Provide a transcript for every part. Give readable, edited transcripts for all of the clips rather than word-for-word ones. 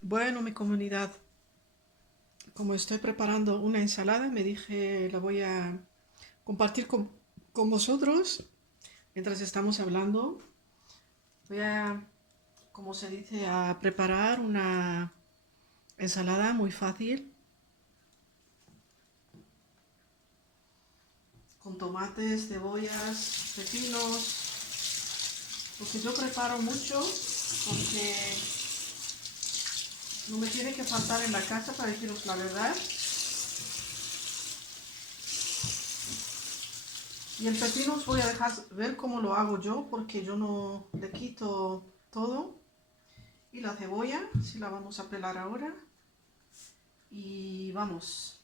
Bueno, mi comunidad, como estoy preparando una ensalada, me dije la voy a compartir con vosotros mientras estamos hablando. Voy a, como se dice, a preparar una ensalada muy fácil con tomates, cebollas, pepinos. Porque yo preparo mucho porque no me tiene que faltar en la casa para deciros la verdad. Y el pepino os voy a dejar ver cómo lo hago yo porque yo no le quito todo. Y la cebolla, si la vamos a pelar ahora. Y vamos,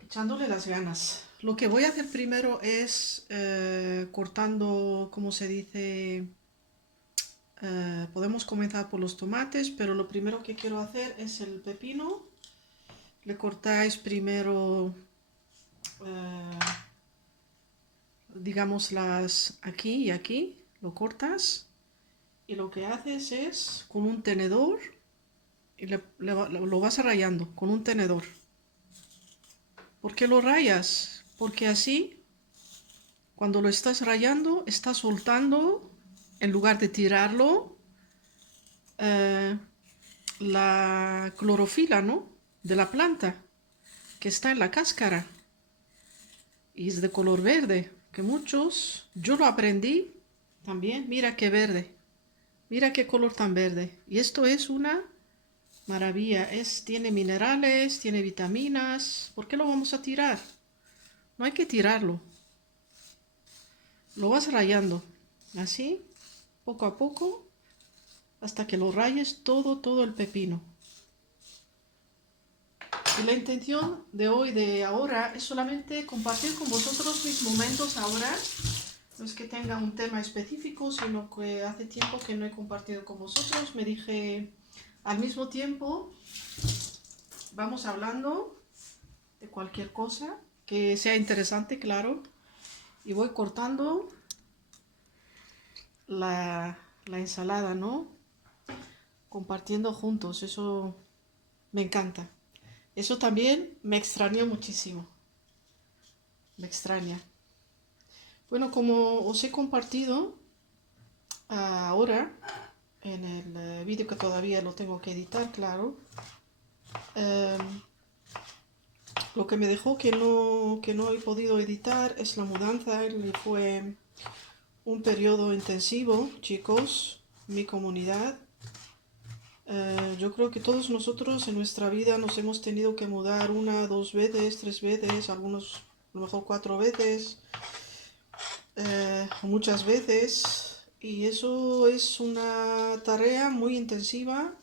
echándole las ganas. Lo que voy a hacer primero es cortando, como se dice, podemos comenzar por los tomates, pero lo primero que quiero hacer es el pepino. Le cortáis primero, eh, digamos, las aquí y aquí, lo cortas. Y lo que haces es con un tenedor, y lo vas rayando con un tenedor. ¿Por qué lo rayas? Porque así, cuando lo estás rayando, estás soltando, en lugar de tirarlo, eh, la clorofila, ¿no? De la planta, que está en la cáscara. Y es de color verde, que muchos, yo lo aprendí también. Mira qué verde, mira qué color tan verde. Y esto es una maravilla, tiene minerales, tiene vitaminas. ¿Por qué lo vamos a tirar? No hay que tirarlo. Lo vas rayando, así, poco a poco, hasta que lo rayes todo el pepino. Y la intención de hoy, de ahora, es solamente compartir con vosotros mis momentos ahora. No es que tenga un tema específico, sino que hace tiempo que no he compartido con vosotros. Me dije, al mismo tiempo, vamos hablando de cualquier cosa que sea interesante, claro. Y voy cortando la ensalada, ¿no? Compartiendo juntos, eso me encanta. Eso también me extrañó muchísimo, me extraña. Bueno, como os he compartido ahora en el vídeo que todavía lo tengo que editar, claro, eh, lo que me dejó que no he podido editar es la mudanza. Y fue un periodo intensivo, chicos, mi comunidad. Yo creo que todos nosotros en nuestra vida nos hemos tenido que mudar una, dos veces, tres veces, algunos a lo mejor cuatro veces, muchas veces. Y eso es una tarea muy intensiva.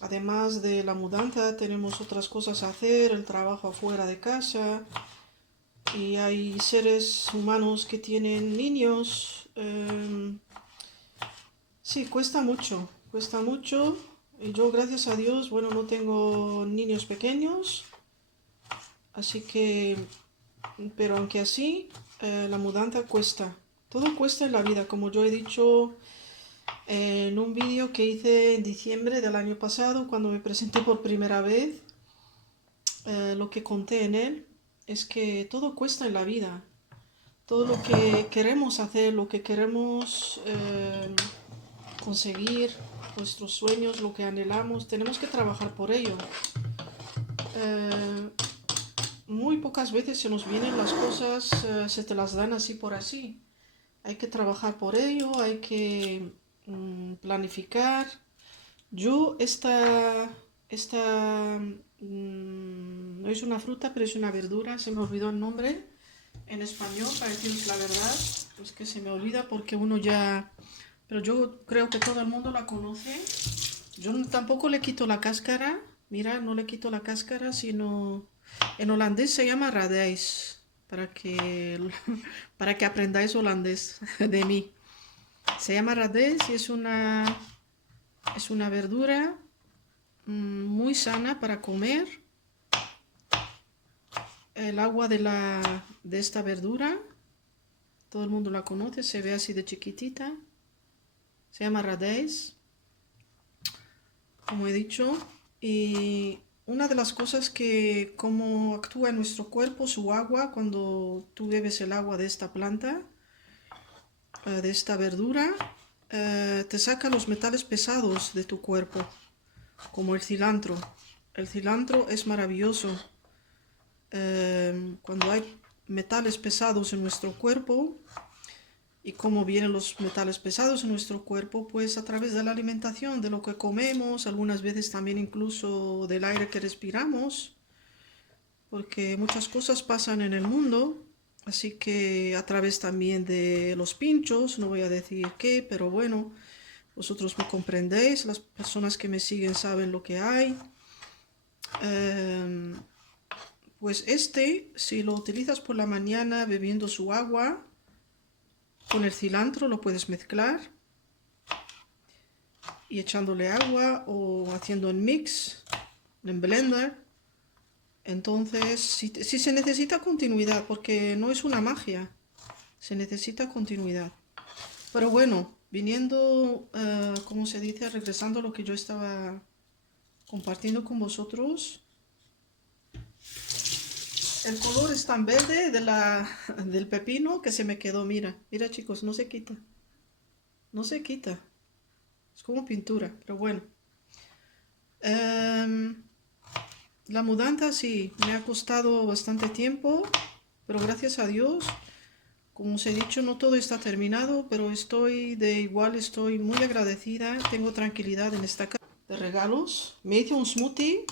Además de la mudanza tenemos otras cosas a hacer, el trabajo afuera de casa. Y hay seres humanos que tienen niños. Sí, cuesta mucho, cuesta mucho. Y yo, gracias a Dios, bueno, no tengo niños pequeños, así que, pero aunque así, la mudanza cuesta. Todo cuesta en la vida, como yo he dicho en un vídeo que hice en diciembre del año pasado, cuando me presenté por primera vez. Lo que conté en él es que todo cuesta en la vida. Todo lo que queremos hacer, lo que queremos conseguir, nuestros sueños, lo que anhelamos, tenemos que trabajar por ello. Eh, Muy pocas veces se nos vienen las cosas, se te las dan así por así. Hay que trabajar por ello, hay que planificar. Yo no es una fruta, pero es una verdura, se me olvidó el nombre en español, para deciros la verdad, pues que se me olvida porque uno ya... Pero yo creo que todo el mundo la conoce. Yo tampoco le quito la cáscara, mira, no le quito la cáscara, sino en holandés se llama radijs, para que aprendáis holandés de mí. Se llama radijs y es una verdura muy sana para comer. El agua de esta verdura, todo el mundo la conoce, se ve así de chiquitita. Se llama radijs. como he dicho. Y una de las cosas que cómo actúa en nuestro cuerpo, su agua, cuando tú bebes el agua de esta planta, de esta verdura, te saca los metales pesados de tu cuerpo, como el cilantro. El cilantro es maravilloso. Cuando hay metales pesados en nuestro cuerpo, y cómo vienen los metales pesados en nuestro cuerpo, pues a través de la alimentación, de lo que comemos, algunas veces también incluso del aire que respiramos, porque muchas cosas pasan en el mundo, así que a través también de los pinchos, no voy a decir qué, pero bueno, vosotros me comprendéis, las personas que me siguen saben lo que hay. Pues si lo utilizas por la mañana bebiendo su agua, con el cilantro lo puedes mezclar y echándole agua o haciendo un mix en blender. Entonces, si se necesita continuidad, porque no es una magia, se necesita continuidad. Pero bueno, viniendo, como se dice, regresando a lo que yo estaba compartiendo con vosotros, el color es tan verde del pepino que se me quedó, mira chicos, no se quita, no se quita, es como pintura, pero bueno. La mudanza sí, me ha costado bastante tiempo, pero gracias a Dios, como os he dicho, no todo está terminado, pero estoy muy agradecida, tengo tranquilidad en esta casa de regalos. Me hice un smoothie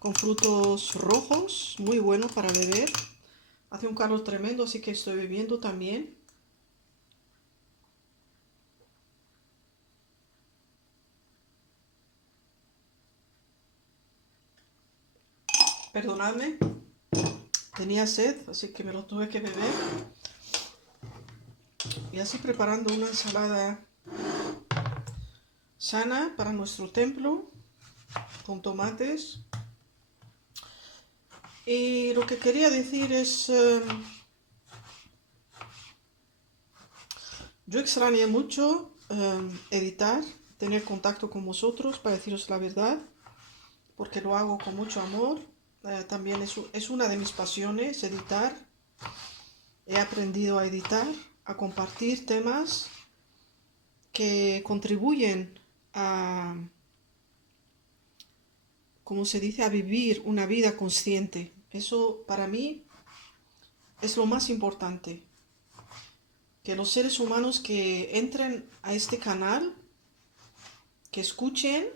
con frutos rojos, muy bueno para beber. Hace un calor tremendo, así que estoy bebiendo también. Perdonadme, tenía sed, así que me lo tuve que beber. Y así preparando una ensalada sana para nuestro templo, con tomates. Y lo que quería decir es, yo extrañé mucho editar, tener contacto con vosotros para deciros la verdad, porque lo hago con mucho amor. También es una de mis pasiones, editar. He aprendido a editar, a compartir temas que contribuyen a, como se dice, a vivir una vida consciente. Eso para mí es lo más importante. Que los seres humanos que entren a este canal, que escuchen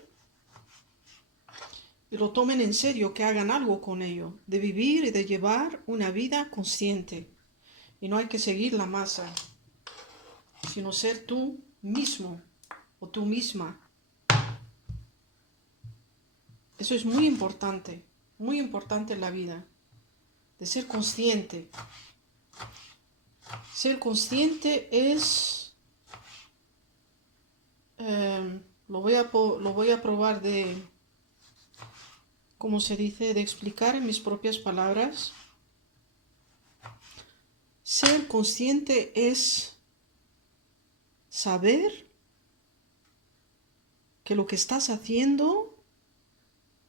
y lo tomen en serio, que hagan algo con ello, de vivir y de llevar una vida consciente. Y no hay que seguir la masa, sino ser tú mismo o tú misma. Eso es muy importante en la vida, de ser consciente. Ser consciente es, lo voy a probar de, como se dice, de explicar en mis propias palabras. Ser consciente es saber que lo que estás haciendo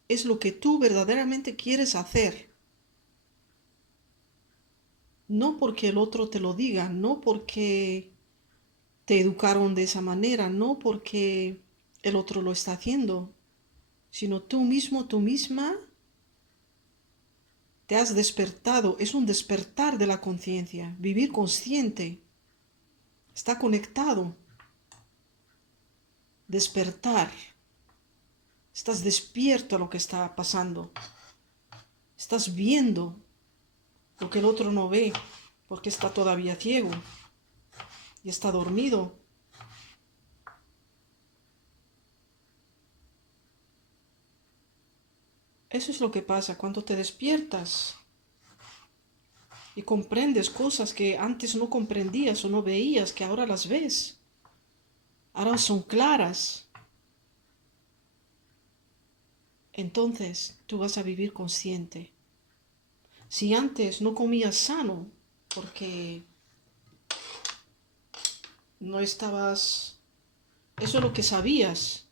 es lo que tú verdaderamente quieres hacer. No porque el otro te lo diga, no porque te educaron de esa manera, no porque el otro lo está haciendo, sino tú mismo, tú misma, te has despertado. Es un despertar de la conciencia, vivir consciente, está conectado, despertar. Estás despierto a lo que está pasando. Estás viendo lo que el otro no ve, porque está todavía ciego y está dormido. Eso es lo que pasa cuando te despiertas y comprendes cosas que antes no comprendías o no veías, que ahora las ves. Ahora son claras. Entonces tú vas a vivir consciente. Si antes no comías sano porque no estabas... Eso es lo que sabías.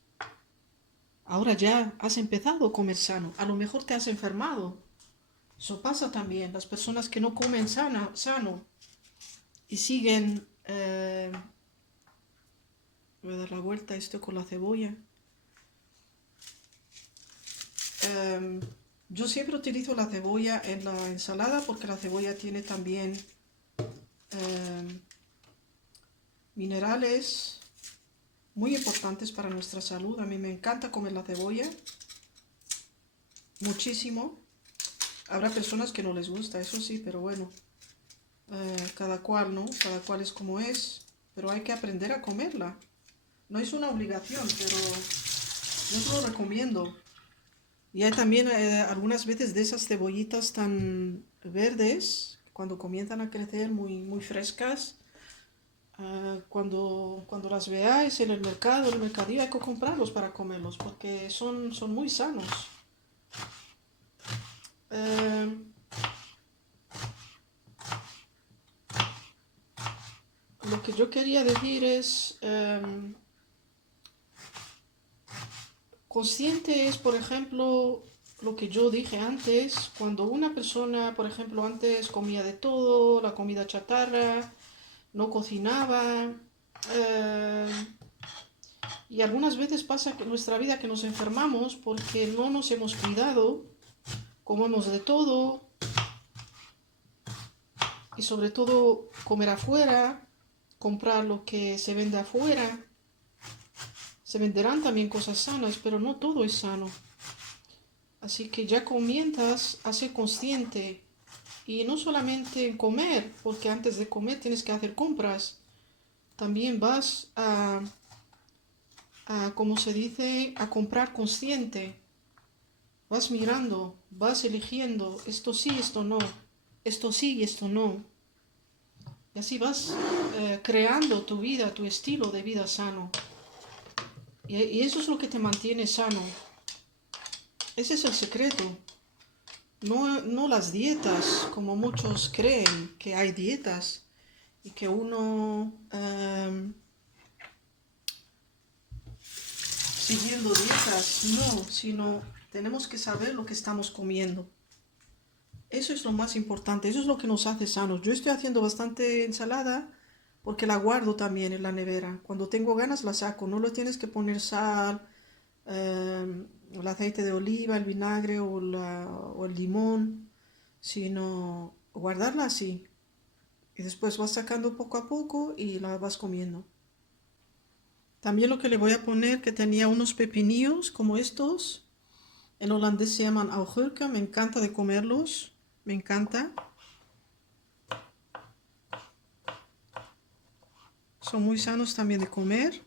ahora ya has empezado a comer sano. A lo mejor te has enfermado. Eso pasa también. Las personas que no comen sano y siguen... voy a dar la vuelta a esto con la cebolla. Em, yo siempre utilizo la cebolla en la ensalada porque la cebolla tiene también em, minerales muy importantes para nuestra salud. A mí me encanta comer la cebolla, muchísimo. Habrá personas que no les gusta, eso sí, pero bueno, cada cual, ¿no? Cada cual es como es, pero hay que aprender a comerla. No es una obligación, pero yo te lo recomiendo. Y hay también algunas veces de esas cebollitas tan verdes, cuando comienzan a crecer muy frescas, cuando las veáis en el mercado, en el mercadillo, hay que comprarlos para comerlos, porque son muy sanos. Eh, lo que yo quería decir es, consciente es, por ejemplo, lo que yo dije antes, cuando una persona, por ejemplo, antes comía de todo, la comida chatarra, no cocinaba, eh, y algunas veces pasa que en nuestra vida que nos enfermamos porque no nos hemos cuidado, comemos de todo y sobre todo comer afuera, comprar lo que se vende afuera. Se venderán también cosas sanas, pero no todo es sano. Así que ya comienzas a ser consciente y no solamente en comer, porque antes de comer tienes que hacer compras. También vas como se dice, a comprar consciente. Vas mirando, vas eligiendo, esto sí, esto no, esto sí y esto no. Y así vas creando tu vida, tu estilo de vida sano. Y eso es lo que te mantiene sano. Ese es el secreto. No las dietas, como muchos creen que hay dietas y que uno siguiendo dietas, no, sino tenemos que saber lo que estamos comiendo. Eso es lo más importante, eso es lo que nos hace sanos. Yo estoy haciendo bastante ensalada porque la guardo también en la nevera. Cuando tengo ganas la saco, no le tienes que poner sal, el aceite de oliva, el vinagre o el limón, sino guardarla así. Y después vas sacando poco a poco y la vas comiendo. También lo que le voy a poner, que tenía unos pepinillos como estos. En holandés se llaman augurken, me encanta de comerlos, me encanta. Son muy sanos también de comer.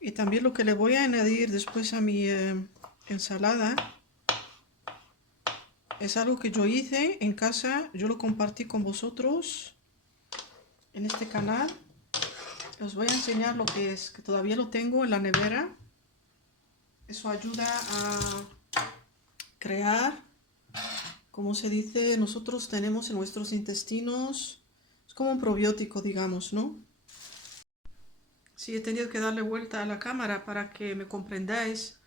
Y también lo que le voy a añadir después a mi ensalada es algo que yo hice en casa, yo lo compartí con vosotros en este canal. Os voy a enseñar lo que es, que todavía lo tengo en la nevera. Eso ayuda a crear, como se dice, nosotros tenemos en nuestros intestinos, es como un probiótico, digamos, ¿no? Sí, he tenido que darle vuelta a la cámara para que me comprendáis.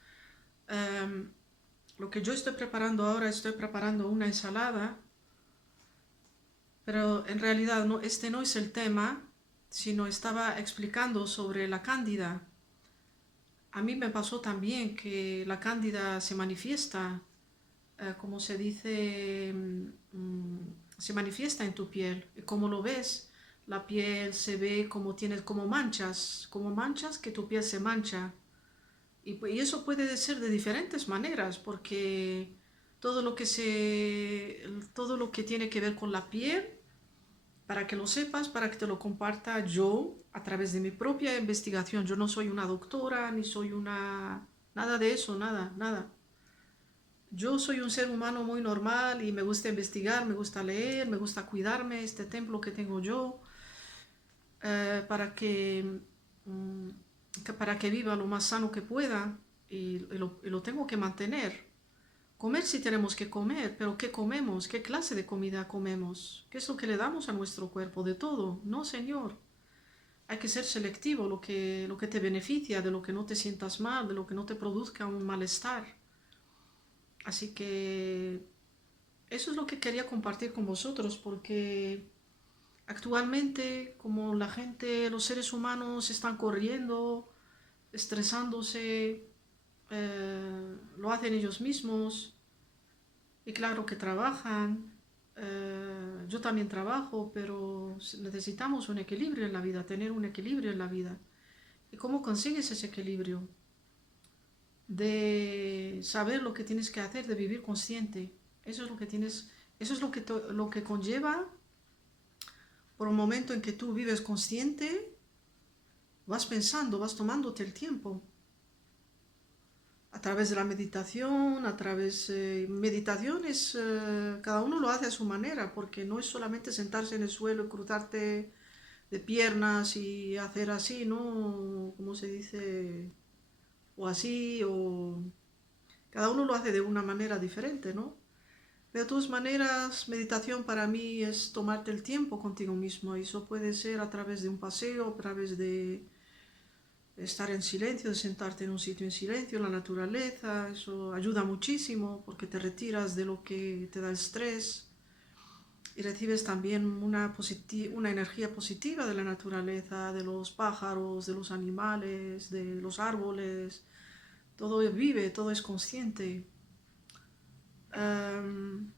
Em, lo que yo estoy preparando ahora, estoy preparando una ensalada, pero en realidad no, este no es el tema, sino estaba explicando sobre la cándida. A mí me pasó también que la cándida se manifiesta, como se dice, se manifiesta en tu piel. Y como lo ves, la piel se ve como tienes como manchas que tu piel se mancha. Y eso puede ser de diferentes maneras, porque todo lo que tiene que ver con la piel, para que lo sepas, para que te lo comparta yo a través de mi propia investigación. Yo no soy una doctora, ni soy nada de eso, nada, nada. Yo soy un ser humano muy normal y me gusta investigar, me gusta leer, me gusta cuidarme, este templo que tengo yo, para mm, para que viva lo más sano que pueda y lo tengo que mantener. Comer sí tenemos que comer, pero ¿qué comemos? ¿Qué clase de comida comemos? ¿Qué es lo que le damos a nuestro cuerpo? De todo. No, señor. hay que ser selectivo, lo que te beneficia, de lo que no te sientas mal, de lo que no te produzca un malestar. Así que eso es lo que quería compartir con vosotros, porque actualmente, como la gente, los seres humanos están corriendo, estresándose, lo hacen ellos mismos, y claro que trabajan. Yo también trabajo, pero necesitamos un equilibrio en la vida, tener un equilibrio en la vida. ¿Y cómo consigues ese equilibrio? De saber lo que tienes que hacer, de vivir consciente. Eso es lo que tienes, eso es lo que conlleva por un momento en que tú vives consciente, vas pensando, vas tomándote el tiempo. A través de la meditación, a través de meditaciones, cada uno lo hace a su manera, porque no es solamente sentarse en el suelo y cruzarte de piernas y hacer así, ¿no? Como se dice, o así, o cada uno lo hace de una manera diferente, ¿no? De todas maneras, meditación para mí es tomarte el tiempo contigo mismo. Y eso puede ser a través de un paseo, a través de estar en silencio, de sentarte en un sitio en silencio, en la naturaleza. Eso ayuda muchísimo porque te retiras de lo que te da estrés y recibes también una energía positiva de la naturaleza, de los pájaros, de los animales, de los árboles. Todo vive, todo es consciente. Um,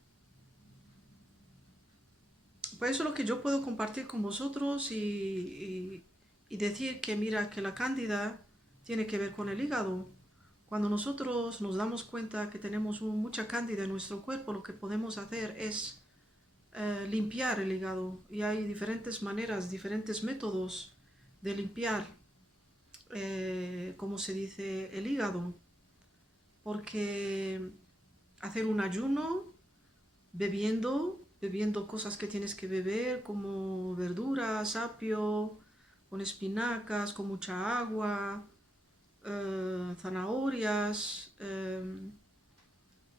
Pues eso es lo que yo puedo compartir con vosotros y decir que mira que la cándida tiene que ver con el hígado. Cuando nosotros nos damos cuenta que tenemos mucha cándida en nuestro cuerpo, lo que podemos hacer es limpiar el hígado. Y hay diferentes maneras, diferentes métodos de limpiar, como se dice, el hígado. Porque hacer un ayuno bebiendo cosas que tienes que beber, como verduras, apio, con espinacas, con mucha agua, zanahorias,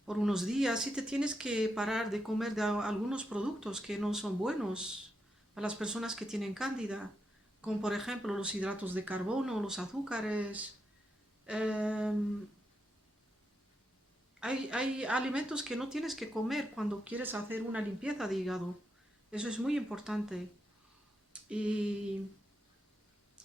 por unos días. Sí te tienes que parar de comer de algunos productos que no son buenos para las personas que tienen cándida, como por ejemplo los hidratos de carbono, los azúcares. em, hay alimentos que no tienes que comer cuando quieres hacer una limpieza de hígado. Eso es muy importante. Y,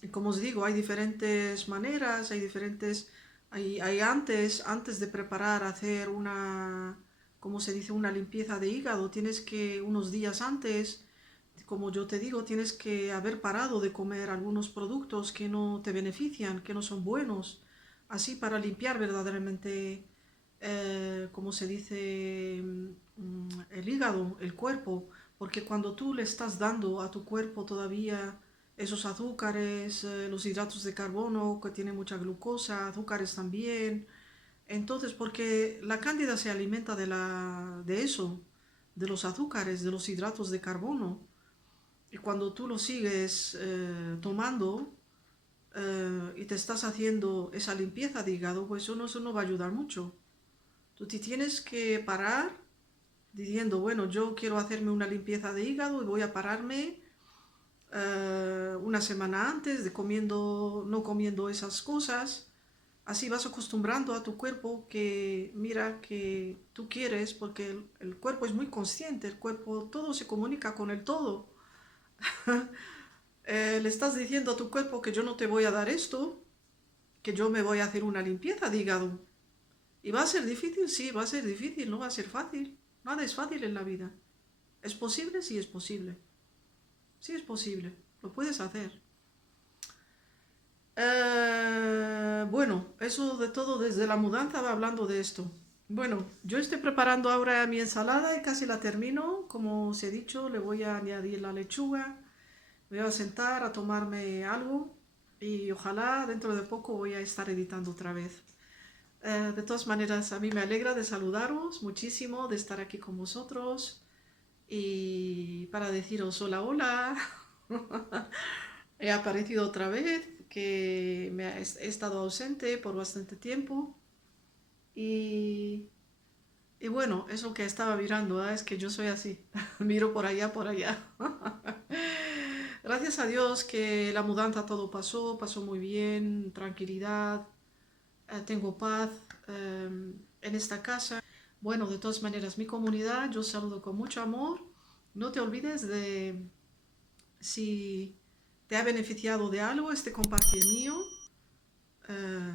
y como os digo, hay diferentes maneras, hay diferentes... Hay antes de preparar, hacer una, como se dice, una limpieza de hígado, tienes que, unos días antes, como yo te digo, tienes que haber parado de comer algunos productos que no te benefician, que no son buenos, así para limpiar verdaderamente, como se dice, el hígado, el cuerpo, porque cuando tú le estás dando a tu cuerpo todavía esos azúcares, los hidratos de carbono que tienen mucha glucosa, azúcares también, entonces porque la cándida se alimenta de eso, de los azúcares, de los hidratos de carbono, y cuando tú lo sigues tomando y te estás haciendo esa limpieza de hígado, pues eso no va a ayudar mucho. Tú te tienes que parar diciendo, bueno, yo quiero hacerme una limpieza de hígado y voy a pararme una semana antes de no comiendo esas cosas. Así vas acostumbrando a tu cuerpo que mira que tú quieres, porque el cuerpo es muy consciente, el cuerpo todo se comunica con el todo. Le estás diciendo a tu cuerpo que yo no te voy a dar esto, que yo me voy a hacer una limpieza de hígado. ¿Y va a ser difícil? Sí, va a ser difícil, no va a ser fácil. Nada es fácil en la vida. ¿Es posible? Sí, es posible. Sí, es posible. Lo puedes hacer. Bueno, eso de todo desde la mudanza va hablando de esto. Bueno, yo estoy preparando ahora mi ensalada y casi la termino. Como os he dicho, le voy a añadir la lechuga. Me voy a sentar a tomarme algo y ojalá dentro de poco voy a estar editando otra vez. De todas maneras, a mí me alegra de saludaros muchísimo, de estar aquí con vosotros y para deciros hola, hola. He aparecido otra vez, que he estado ausente por bastante tiempo y, y bueno, es lo que estaba mirando, es que yo soy así, miro por allá, por allá. Gracias a Dios que la mudanza todo pasó muy bien, tranquilidad, tengo paz en esta casa. Bueno, de todas maneras, mi comunidad, yo saludo con mucho amor. No te olvides de, si te ha beneficiado de algo este compartir mío, eh,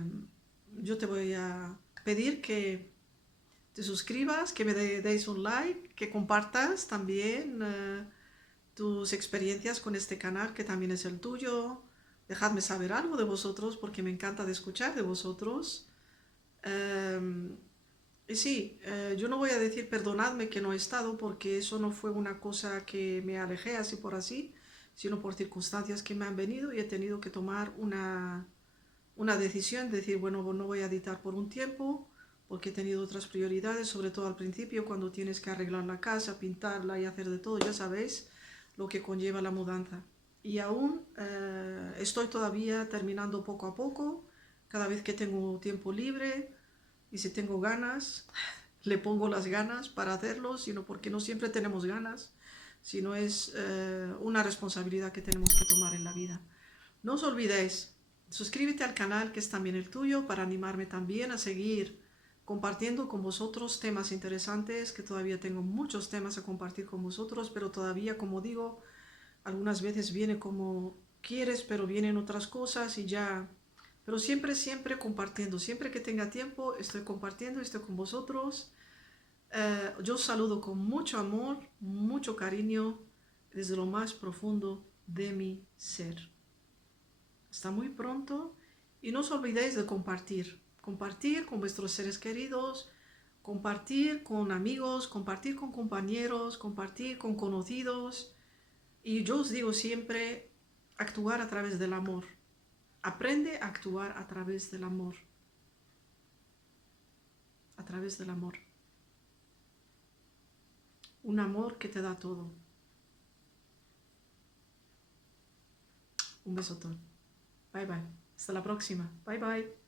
yo te voy a pedir que te suscribas, que me deis un like, que compartas también tus experiencias con este canal, que también es el tuyo. Dejadme saber algo de vosotros, porque me encanta de escuchar de vosotros. Y sí, yo no voy a decir perdonadme que no he estado, porque eso no fue una cosa que me alejé así por así, sino por circunstancias que me han venido y he tenido que tomar una decisión, de decir, bueno, no voy a editar por un tiempo, porque he tenido otras prioridades, sobre todo al principio, cuando tienes que arreglar la casa, pintarla y hacer de todo, ya sabéis lo que conlleva la mudanza. Y aún estoy todavía terminando poco a poco, cada vez que tengo tiempo libre y si tengo ganas, le pongo las ganas para hacerlo, sino porque no siempre tenemos ganas, sino es una responsabilidad que tenemos que tomar en la vida. No os olvidéis, suscríbete al canal, que es también el tuyo, para animarme también a seguir compartiendo con vosotros temas interesantes, que todavía tengo muchos temas a compartir con vosotros, pero todavía, como digo, algunas veces viene como quieres, pero vienen otras cosas y ya. Pero siempre, siempre compartiendo, siempre que tenga tiempo, estoy compartiendo, estoy con vosotros. Yo os saludo con mucho amor, mucho cariño, desde lo más profundo de mi ser. Hasta muy pronto y no os olvidéis de compartir. Compartir con vuestros seres queridos, compartir con amigos, compartir con compañeros, compartir con conocidos. Y yo os digo siempre, actuar a través del amor. Aprende a actuar a través del amor. A través del amor. Un amor que te da todo. Un besotón. Bye bye. Hasta la próxima. Bye bye.